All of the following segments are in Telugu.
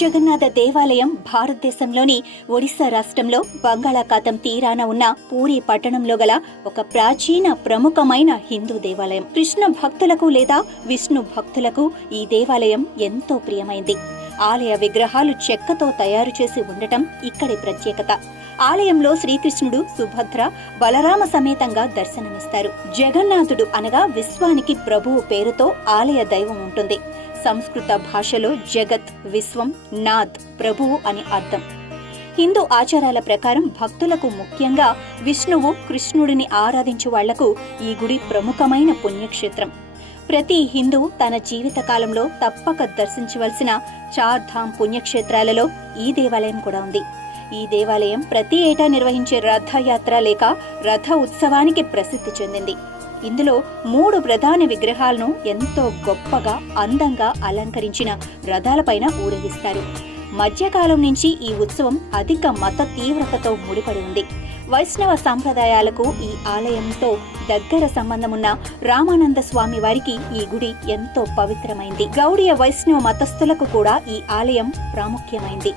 జగన్నాథ దేవాలయం భారతదేశంలోని ఒడిశా రాష్ట్రంలో బంగాళాఖాతం తీరాన ఉన్న పూరి పట్టణంలో గల ఒక ప్రాచీన ప్రముఖమైన హిందూ దేవాలయం. కృష్ణ భక్తులకు లేదా విష్ణు భక్తులకు ఈ దేవాలయం ఎంతో ప్రియమైంది. ఆలయ విగ్రహాలు చెక్కతో తయారు చేసి ఉండటం ఇక్కడి ప్రత్యేకత. ఆలయంలో శ్రీకృష్ణుడు సుభద్ర బలరామ సమేతంగా దర్శనమిస్తారు. జగన్నాథుడు అనగా విశ్వానికి ప్రభువు పేరుతో ఆలయ దైవం ఉంటుంది. సంస్కృత భాషలో జగత్ విశ్వం నాథ్ ప్రభువు అని అర్థం. హిందూ ఆచారాల ప్రకారం భక్తులకు ముఖ్యంగా విష్ణువు కృష్ణుడిని ఆరాధించు వాళ్ళకు ఈ గుడి ప్రముఖమైన పుణ్యక్షేత్రం. ప్రతి హిందూ తన జీవితకాలంలో తప్పక దర్శించవలసిన చార్ధామ్ పుణ్యక్షేత్రాలలో ఈ దేవాలయం కూడా ఉంది. ఈ దేవాలయం ప్రతి ఏటా నిర్వహించే రథయాత్ర లేక రథ ఉత్సవానికి ప్రసిద్ధి చెందింది. ఇందులో మూడు ప్రధాన విగ్రహాలను ఎంతో గొప్పగా అందంగా అలంకరించిన రథాలపైన ఊరేగిస్తారు. మధ్యకాలం నుంచి ఈ ఉత్సవం అధిక మత తీవ్రతతో ముడిపడి ఉంది. వైష్ణవ సాంప్రదాయాలకు ఈ ఆలయంతో దగ్గర సంబంధమున్న రామానంద స్వామి వారికి ఈ గుడి ఎంతో పవిత్రమైంది. గౌడీయ వైష్ణవ మతస్థులకు కూడా ఈ ఆలయం ప్రాముఖ్యమైంది.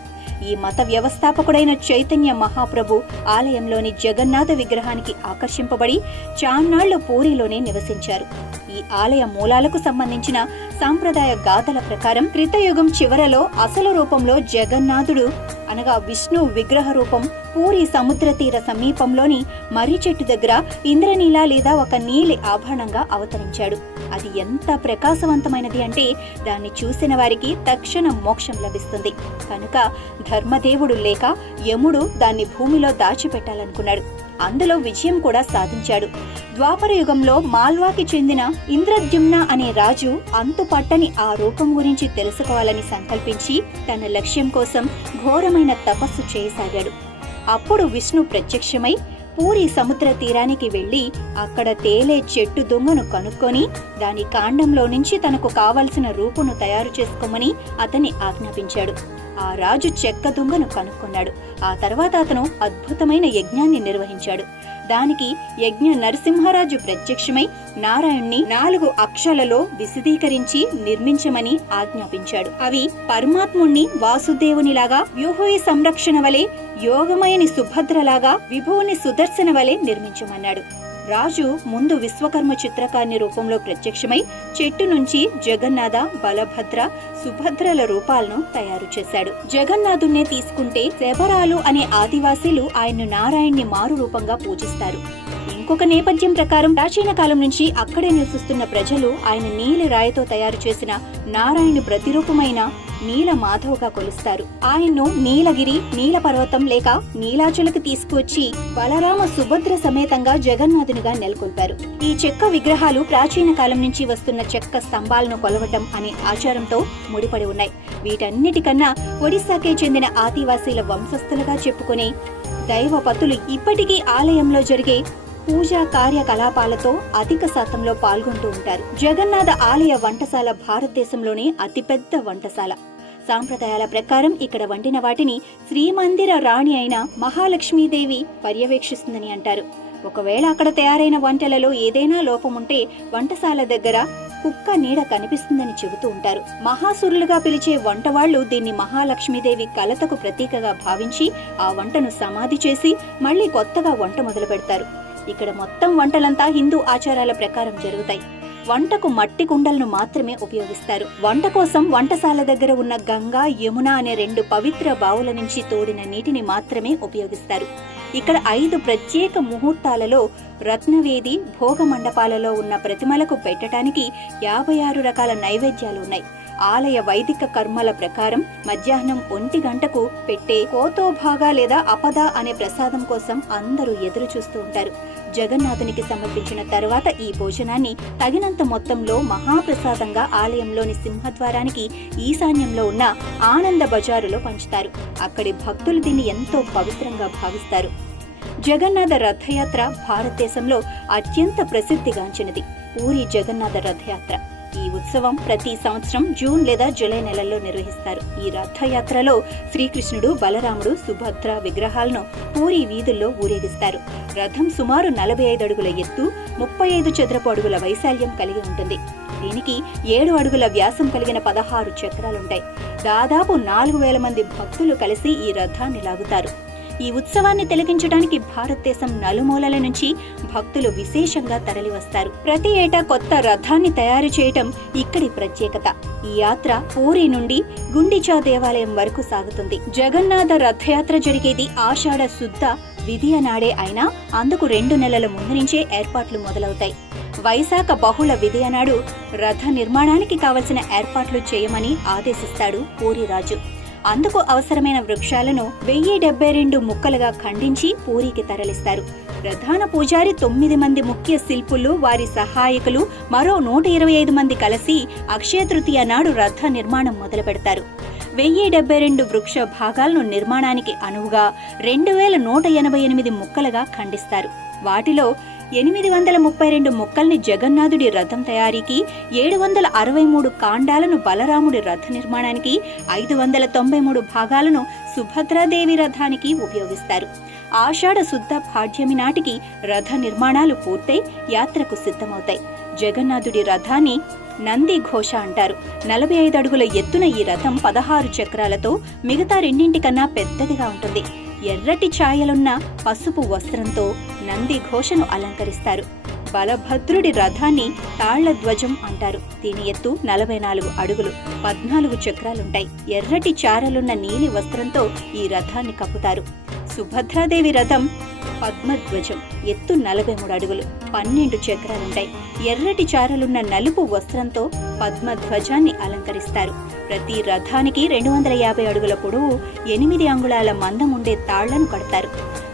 ఈ మత వ్యవస్థాపకుడైన చైతన్య మహాప్రభు ఆలయంలోని జగన్నాథ విగ్రహానికి ఆకర్షింపబడి చాన్నాళ్ళు పూరిలోనే నివసించారు. ఈ ఆలయ మూలాలకు సంబంధించిన సాంప్రదాయ గాథల ప్రకారం క్రితయుగం చివరలో అసలు రూపంలో జగన్నాథుడు అనగా విష్ణు విగ్రహ రూపం పూరి సముద్ర తీర సమీపంలోని మర్రి చెట్టు దగ్గర ఇంద్రనీల లేదా ఒక నీలి ఆభరణంగా అవతరించాడు. అది ఎంత ప్రకాశవంతమైనది అంటే దాన్ని చూసిన వారికి తక్షణ మోక్షం లభిస్తుంది. కనుక ధర్మదేవుడు లేక యముడు దాన్ని భూమిలో దాచిపెట్టాలనుకున్నాడు. అందులో విజయం కూడా సాధించాడు. ద్వాపర యుగంలో మాల్వాకి చెందిన ఇంద్రద్యుమ్న అనే రాజు అంతుపట్టని ఆ రూపం గురించి తెలుసుకోవాలని సంకల్పించి తన లక్ష్యం కోసం ఘోరమైన తపస్సు చేయసాగాడు. అప్పుడు విష్ణు ప్రత్యక్షమై పూరి సముద్ర తీరానికి వెళ్ళి అక్కడ తేలే చెట్టు దొంగను కనుక్కొని దాని కాండంలో నుంచి తనకు కావలసిన రూపును తయారు చేసుకోమని అతన్ని ఆజ్ఞాపించాడు. ఆ రాజు చెక్క దుంగను కనుక్కున్నాడు. ఆ తర్వాత అతను అద్భుతమైన యజ్ఞాన్ని నిర్వహించాడు. దానికి యజ్ఞ నరసింహరాజు ప్రత్యక్షమై నారాయణ్ణి నాలుగు అక్షలలో విశదీకరించి నిర్మించమని ఆజ్ఞాపించాడు. అవి పరమాత్ముణ్ణి వాసుదేవునిలాగా వ్యూహోయ సంరక్షణ వలె యోగమయని సుభద్రలాగా విభువుని సుదర్శన వలె నిర్మించమన్నాడు. రాజు ముందు విశ్వకర్మ చిత్రకారుని రూపంలో ప్రత్యక్షమై చెట్టు నుంచి జగన్నాథ బలభద్ర సుభద్రల రూపాలను తయారు చేశాడు. జగన్నాథుణ్ణే తీసుకుంటే శబరాలు అనే ఆదివాసీలు ఆయన్ను నారాయణ్ణి మారు రూపంగా పూజిస్తారు. ఇంకొక నేపథ్యం ప్రకారం ప్రాచీన కాలం నుంచి అక్కడే నివసిస్తున్న ప్రజలు ఆయన నీలి రాయితో తయారు చేసిన నారాయణ ప్రతిరూపమైన నీల మాధవ్గా కొలుస్తారు. ఆయన్ను నీలగిరి నీల పర్వతం లేక నీలాచలకు తీసుకువచ్చి బలరామ సుభద్ర సమేతంగా జగన్నాథునిగా నెలకొల్పారు. ఈ చెక్క విగ్రహాలు ప్రాచీన కాలం నుంచి వస్తున్న చెక్క స్తంభాలను కొలవటం అనే ఆచారంతో ముడిపడి ఉన్నాయి. వీటన్నిటికన్నా ఒడిశాకే చెందిన ఆదివాసీల వంశస్థులుగా చెప్పుకునే దైవపతులు ఇప్పటికీ ఆలయంలో జరిగే పూజా కార్యకలాపాలతో అధిక శాతంలో పాల్గొంటూ ఉంటారు. జగన్నాథ ఆలయ వంటశాల భారతదేశంలోనే అతిపెద్ద వంటశాల. సాంప్రదాయాల ప్రకారం ఇక్కడ వండిన వాటిని శ్రీమందిర రాణి అయిన మహాలక్ష్మీదేవి పర్యవేక్షిస్తుందని అంటారు. ఒకవేళ అక్కడ తయారైన వంటలలో ఏదైనా లోపం ఉంటే వంటశాల దగ్గర కుక్క నీడ కనిపిస్తుందని చెబుతూ ఉంటారు. మహాసురులుగా పిలిచే వంటవాళ్ళు దీన్ని మహాలక్ష్మీదేవి కలతకు ప్రతీకగా భావించి ఆ వంటను సమాధి చేసి మళ్ళీ కొత్తగా వంట మొదలు పెడతారు ఇక్కడ మొత్తం వంటలంతా హిందూ ఆచారాల ప్రకారం జరుగుతాయి. వంటకు మట్టి కుండలను మాత్రమే ఉపయోగిస్తారు. వంట కోసం వంటశాల దగ్గర ఉన్న గంగా యమున అనే రెండు పవిత్ర బావుల నుంచి తోడిన నీటిని మాత్రమే ఉపయోగిస్తారు. ఇక్కడ ఐదు ప్రత్యేక ముహూర్తాలలో రత్నవేది భోగ మండపాలలో ఉన్న ప్రతిమలకు పెట్టడానికి యాభై ఆరు రకాల నైవేద్యాలు ఉన్నాయి. ఆలయ వైదిక కర్మల ప్రకారం మధ్యాహ్నం ఒంటి గంటకు పెట్టే కోతోభాగా లేదా అపద అనే ప్రసాదం కోసం అందరూ ఎదురు చూస్తూ ఉంటారు. జగన్నాథునికి సమర్పించిన తర్వాత ఈ భోజనాన్ని తగినంత మొత్తంలో మహాప్రసాదంగా ఆలయంలోని సింహద్వారానికి ఈశాన్యంలో ఉన్న ఆనంద బజారులో పంచుతారు. అక్కడి భక్తులు దీన్ని ఎంతో పవిత్రంగా భావిస్తారు. జగన్నాథ రథయాత్ర భారతదేశంలో అత్యంత ప్రసిద్ధిగాంచినది పూరి జగన్నాథ రథయాత్ర. ఈ ఉత్సవం ప్రతి సంవత్సరం జూన్ లేదా జూలై నెలల్లో నిర్వహిస్తారు. ఈ రథయాత్రలో శ్రీకృష్ణుడు బలరాముడు సుభద్ర విగ్రహాలను పూరి వీధుల్లో ఊరేగిస్తారు. రథం సుమారు నలభై ఐదు అడుగుల ఎత్తు ముప్పై ఐదు చదరపు అడుగుల వైశాల్యం కలిగి ఉంటుంది. దీనికి ఏడు అడుగుల వ్యాసం కలిగిన పదహారు చక్రాలుంటాయి. దాదాపు నాలుగు వేల మంది భక్తులు కలిసి ఈ రథాన్ని లాగుతారు. ఈ ఉత్సవాన్ని తిలకించడానికి భారతదేశం నలుమూలల నుంచి భక్తులు విశేషంగా తరలివస్తారు. ప్రతి ఏటా కొత్త రథాన్ని తయారు చేయటం ఇక్కడి ప్రత్యేకత. ఈ యాత్ర పూరి నుండి గుండిచా దేవాలయం వరకు సాగుతుంది. జగన్నాథ రథయాత్ర జరిగేది ఆషాఢ శుద్ధ విధియ నాడే అయినా అందుకు రెండు నెలల ముందు నుంచే ఏర్పాట్లు మొదలవుతాయి. వైశాఖ బహుళ విధియ నాడు రథ నిర్మాణానికి కావలసిన ఏర్పాట్లు చేయమని ఆదేశిస్తాడు పూరి రాజు. అందుకు అవసరమైన వృక్షాలను వెయ్యి డెబ్బై రెండు ముక్కలుగా ఖండించి పూరికి తరలిస్తారు. ప్రధాన పూజారి తొమ్మిది మంది ముఖ్య శిల్పులు వారి సహాయకులు మరో నూట ఇరవై ఐదు మంది కలిసి అక్షయ తృతీయ నాడు రథ నిర్మాణం మొదలు పెడతారు. వెయ్యి డెబ్బై రెండు వృక్ష భాగాలను నిర్మాణానికి అనువుగా రెండు వేల నూట ఎనభై ఎనిమిది ముక్కలుగా ఖండిస్తారు. వాటిలో ఎనిమిది వందల ముప్పై రెండు ముక్కల్ని జగన్నాథుడి రథం తయారీకి ఏడు వందల అరవై మూడు కాండాలను బలరాముడి రథ నిర్మాణానికి ఐదు వందల తొంభై మూడు భాగాలను సుభద్రాదేవి రథానికి ఉపయోగిస్తారు. ఆషాఢ శుద్ధ పాడ్యమి నాటికి రథ నిర్మాణాలు పూర్తయి యాత్రకు సిద్ధమవుతాయి. జగన్నాథుడి రథాన్ని నంది ఘోష అంటారు. నలభై ఐదు అడుగుల ఎత్తున ఈ రథం పదహారు చక్రాలతో మిగతా రెండింటికన్నా పెద్దదిగా ఉంటుంది. ఎర్రటి ఛాయలున్న పసుపు వస్త్రంతో నంది ఘోషను అలంకరిస్తారు. బలభద్రుడి రథాన్ని తాళ్ళ ధ్వజం అంటారు. దీని ఎత్తు నలభై నాలుగు అడుగులు పద్నాలుగు చక్రాలుంటాయి. ఎర్రటి చారలున్న నీలి వస్త్రంతో ఈ రథాన్ని కప్పుతారు. సుభద్రాదేవి రథం పద్మధ్వజం ఎత్తు నలభై మూడు అడుగులు పన్నెండు చక్రాలుంటాయి. ఎర్రటి చారలున్న నలుపు వస్త్రంతో పద్మధ్వజాన్ని అలంకరిస్తారు. ప్రతి రథానికి రెండు వందల యాభై అడుగుల పొడవు ఎనిమిది అంగుళాల మందం ఉండే తాళ్ళను కడతారు.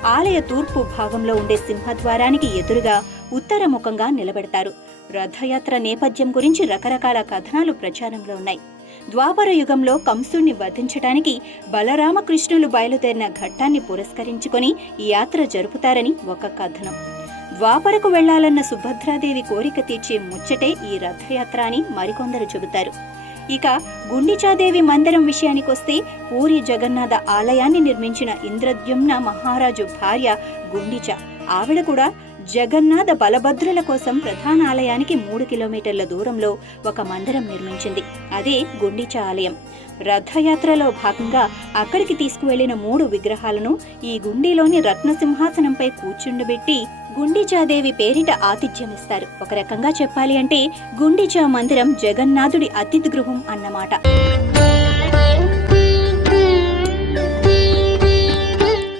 ఆలయ తూర్పు భాగంలో ఉండే సింహద్వారానికి ఎదురుగా ఉత్తరముఖంగా నిలబెడతారు. రథయాత్ర నేపథ్యం గురించి రకరకాల కథనాలు ప్రచారంలో ఉన్నాయి. ద్వాపర యుగంలో కంసుణ్ణి వధించడానికి బలరామకృష్ణులు బయలుదేరిన ఘట్టాన్ని పురస్కరించుకొని ఈ యాత్ర జరుపుతారని ఒక కథనం. ద్వాపరకు వెళ్ళాలన్న సుభద్రాదేవి కోరిక తీర్చే ముచ్చటే ఈ రథయాత్ర అని మరికొందరు చెబుతారు. ఇక గుండిచాదేవి మందిరం విషయానికొస్తే పూరి జగన్నాథ ఆలయాన్ని నిర్మించిన ఇంద్రద్యుమ్న మహారాజు భార్య గుండిచ. ఆవిడ కూడా జగన్నాథ బలభద్రుల కోసం ప్రధాన ఆలయానికి మూడు కిలోమీటర్ల దూరంలో ఒక మందిరం నిర్మించింది. అదే గుండిచ ఆలయం. రథయాత్రలో భాగంగా అక్కడికి తీసుకువెళ్ళిన మూడు విగ్రహాలను ఈ గుండీలోని రత్నసింహాసనంపై కూర్చుండబెట్టి గుండిచాదేవి పేరిట ఆతిథ్యమిస్తారు. ఒక రకంగా చెప్పాలి అంటే గుండిచా మందిరం జగన్నాథుడి అతిథి గృహం అన్నమాట.